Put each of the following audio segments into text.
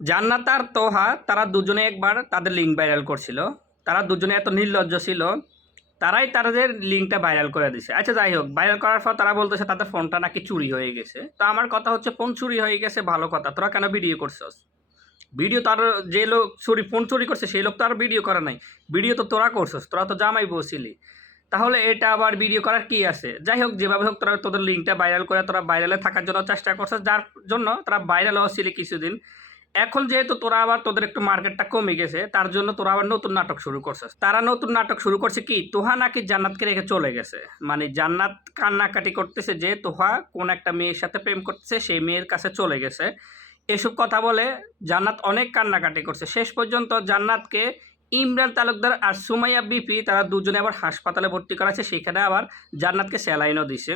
জান্নাত আর তোহা তারা দুজনে একবার তাদের লিঙ্ক ভাইরাল করছিল। তারা দুজনে এত নির্লজ্জ ছিল, তারাই তাদের লিঙ্কটা ভাইরাল করে দিছে। আচ্ছা যাই হোক, ভাইরাল করার পর তারা বলতেছে তাদের ফোনটা নাকি চুরি হয়ে গেছে। তো আমার কথা হচ্ছে, ফোন চুরি হয়ে গেছে ভালো কথা, তোরা কেন ভিডিও করছস? ভিডিও তো আর যে লোক ফোন চুরি করছে সেই লোক তো আর ভিডিও করে নাই, ভিডিও তো তোরা করছস, তোরা তো জামাই বলছিলি। তাহলে এটা আবার ভিডিও করার কি আছে? যাই হোক, যেভাবে হোক তোরা তোদের লিঙ্কটা ভাইরাল করে তোরা ভাইরালে থাকার জন্য চেষ্টা করছিস, যার জন্য তোরা ভাইরাল হচ্ছিলি কিছুদিন। এখন যেহেতু তোরা আবার তোদের একটু মার্কেটটা কমে গেছে, তার জন্য তোরা আবার নতুন নাটক শুরু করছিস। তারা নতুন নাটক শুরু করছে কি, তোহা নাকি জান্নাতকে রেখে চলে গেছে। মানে জান্নাত কান্নাকাটি করতেছে যে তোহা কোন একটা মেয়ের সাথে প্রেম করতেছে, সেই মেয়ের কাছে চলে গেছে। এসব কথা বলে জান্নাত অনেক কান্নাকাটি করছে। শেষ পর্যন্ত জান্নাতকে ইমরান তালুকদার আর সুমাইয়া বিপি তারা দুজনে আবার হাসপাতালে ভর্তি করাছে, সেখানে আবার জান্নাতকে স্যালাইনও দিছে।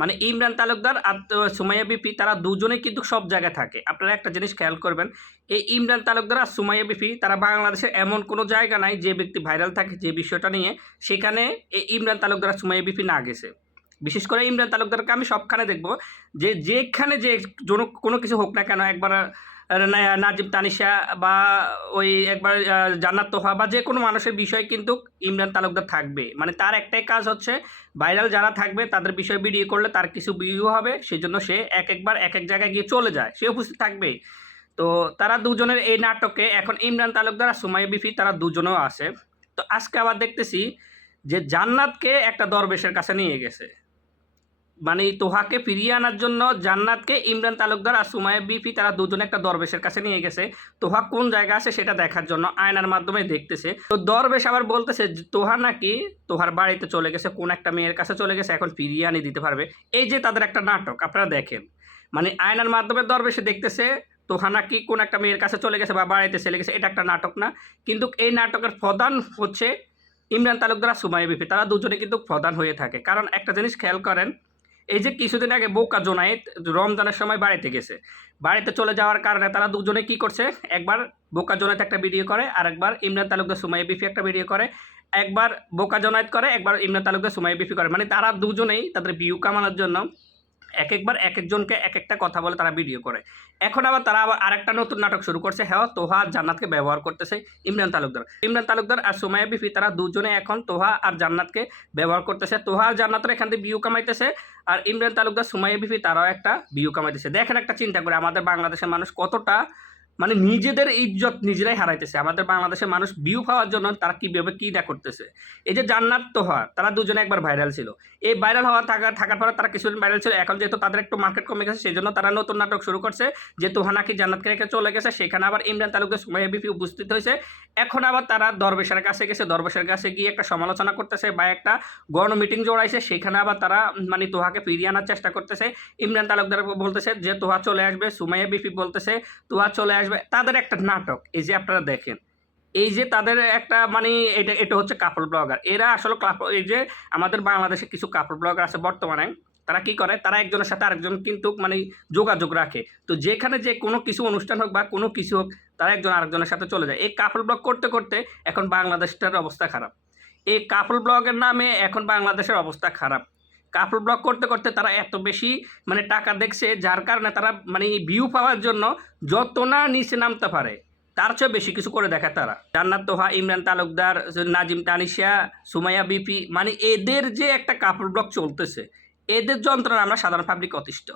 মানে ইমরান তালুকদার আর সুমাইয়া বিপি তারা দুজনে কিন্তু সব জায়গায় থাকে। আপনারা একটা জিনিস খেয়াল করবেন, এই ইমরান তালুকদার আর সুমাইয়া বিপি তারা বাংলাদেশের এমন কোনো জায়গা নাই যে ব্যক্তি ভাইরাল থাকে যে বিষয়টা নিয়ে, সেখানে এই ইমরান তালুকদার আর সুমাইয়া বিপি না গেছে। বিশেষ করে ইমরান তালুকদারকে আমি সবখানে দেখবো, যে যেখানে যে কোনো কিছু হোক না কেন, একবার নাজিম তানিশা বা ওই একবার জান্নাত তোহা বা যে কোনো মানুষের বিষয় কিন্তু ইমরান তালুকদার থাকবে। মানে তার একটাই কাজ হচ্ছে, ভাইরাল যারা থাকবে তাদের বিষয়ে ভিডিও করলে তার কিছু ভিউ হবে, সেই জন্য সে একবার এক এক জায়গায় গিয়ে চলে যায়, সে উপস্থিত থাকবে। তো তারা দুজনের এই নাটকে এখন ইমরান তালুকদার আর সুমাইয়া বিফি তারা দুজনেও আছে। তো আজকে আবার দেখতেছি যে জান্নাতকে একটা দরবেশের কাছে নিয়ে গেছে। মানে তোহাকে ফিরিয়ে আনার জন্য জান্নাতকে ইমরান তালুকদার আর সুমাইয়া বিপি তারা দুজনে একটা দরবেশের কাছে নিয়ে গেছে। তোহা কোন জায়গা আছে সেটা দেখার জন্য আয়নার মাধ্যমে দেখতেছে। তো দরবেশ আবার বলতেছে তোহা নাকি তোহার বাড়িতে চলে গেছে, কোন একটা মেয়ের কাছে চলে গেছে, এখন ফিরিয়ে আনি দিতে পারবে। এই যে তাদের একটা নাটক আপনারা দেখেন, মানে আয়নার মাধ্যমে দরবেশে দেখতেছে তোহা নাকি কোন একটা মেয়ের কাছে চলে গেছে বা বাড়িতে চলে গেছে। এটা একটা নাটক না? কিন্তু এই নাটকের প্রধান হচ্ছে ইমরান তালুকদার আর সুমাইয়া বিপি, তারা দুজনে কিন্তু প্রধান হয়ে থাকে। কারণ একটা জিনিস খেয়াল করেন, এই যে কিছুদিন আগে বোকা জোনায়েদ রমজানের সময় বাড়িতে গেছে, বাড়িতে চলে যাওয়ার কারণে তারা দুজনে কি করছে, একবার বোকা জোনায়েদ একটা ভিডিও করে, আর একবার ইমরান তালুকদার সুমাইয়া বিফি একটা ভিডিও করে। একবার বোকা জোনায়েদ করে, একবার ইমরান তালুকদার সুমাইয়া বিফি করে। মানে তারা দুজনেই তাদের ভিউ কামানোর জন্য একবার এক একজনকে এক একটা কথা বলে তারা ভিডিও করে। এখন আবার তারা আবার আরেকটা নতুন নাটক শুরু করছে। হ্যাঁ, তোহা জান্নাতকে ব্যবহার করতেছে ইমরান তালুকদার আর সুমাইয়া বিফি তারা দুজনে এখন তোহা আর জান্নাতকে ব্যবহার করতেছে। তোহা আর জান্নাতের এখান থেকে ভিউ কামাইতেছে, আর ইমরান তালুকদার সুমাইয়া বিফি তারাও একটা ভিউ কামাইতেছে। দেখেন একটা চিন্তা করে, আমাদের বাংলাদেশের মানুষ কতটা মানে নিজেদের ইজ্জত নিজেরাই হারাইতেছে। আমাদের বাংলাদেশের মানুষ ভিউ পাওয়ার জন্য তারা কীভাবে কী না করতেছে। এই যে জান্নাত তোহা তারা দুজনে একবার ভাইরাল ছিল, এই ভাইরাল হওয়া থাকার পরে তারা কিছুদিন ভাইরাল ছিল। এখন যেহেতু তাদের একটু মার্কেট কমে গেছে, সেই জন্য তারা নতুন নাটক শুরু করছে যে তোহা নাকি জান্নাতকে রেখে চলে গেছে। সেখানে আবার ইমরান তালুকদার সুমাইয়া বিফি উপস্থিত হয়েছে। এখন আবার তারা দরবেশের কাছে গেছে, দরবেশের কাছে গিয়ে একটা সমালোচনা করতেছে বা একটা গণ মিটিং জোড়াইছে। সেখানে আবার তারা মানে তোহাকে ফিরিয়ে আনার চেষ্টা করতেছে। ইমরান তালুকদার বলতেছে যে তোহা চলে আসবে, সুমাইয়া বিফি বলতেছে তোহা চলে আসবে। তাদের একটা নাটক, এই যে আপনারা দেখেন, এই যে তাদের একটা মানে এটা হচ্ছে কাপল ব্লগার। এরা আসলে এই যে আমাদের বাংলাদেশে কিছু কাপল ব্লগার আছে বর্তমানে, তারা কি করে, তারা একজনের সাথে আরেকজন কিন্তু মানে যোগাযোগ রাখে। তো যেখানে যে কোনো কিছু অনুষ্ঠান হোক বা কোনো কিছু হোক, তারা একজন আরেকজনের সাথে চলে যায়। এই কাপল ব্লগ করতে করতে এখন বাংলাদেশটার অবস্থা খারাপ। এই কাপল ব্লগের নামে এখন বাংলাদেশের অবস্থা খারাপ। কাপল ব্লগ করতে করতে তারা এত বেশি মানে টাকা দেখছে, যার কারণে তারা মানে ভিউ পাওয়ার জন্য যত না নিচে নামতে পারে তার চেয়ে বেশি কিছু করে দেখায় তারা। জান্নাত তোহা, ইমরান তালুকদার, নাজিম তানিশা, সুমাইয়া বিপি, মানে এদের যে একটা কাপড় ব্লগ চলতেছে, এদের যন্ত্রণা আমরা সাধারণ পাবলিক অতিষ্ঠ।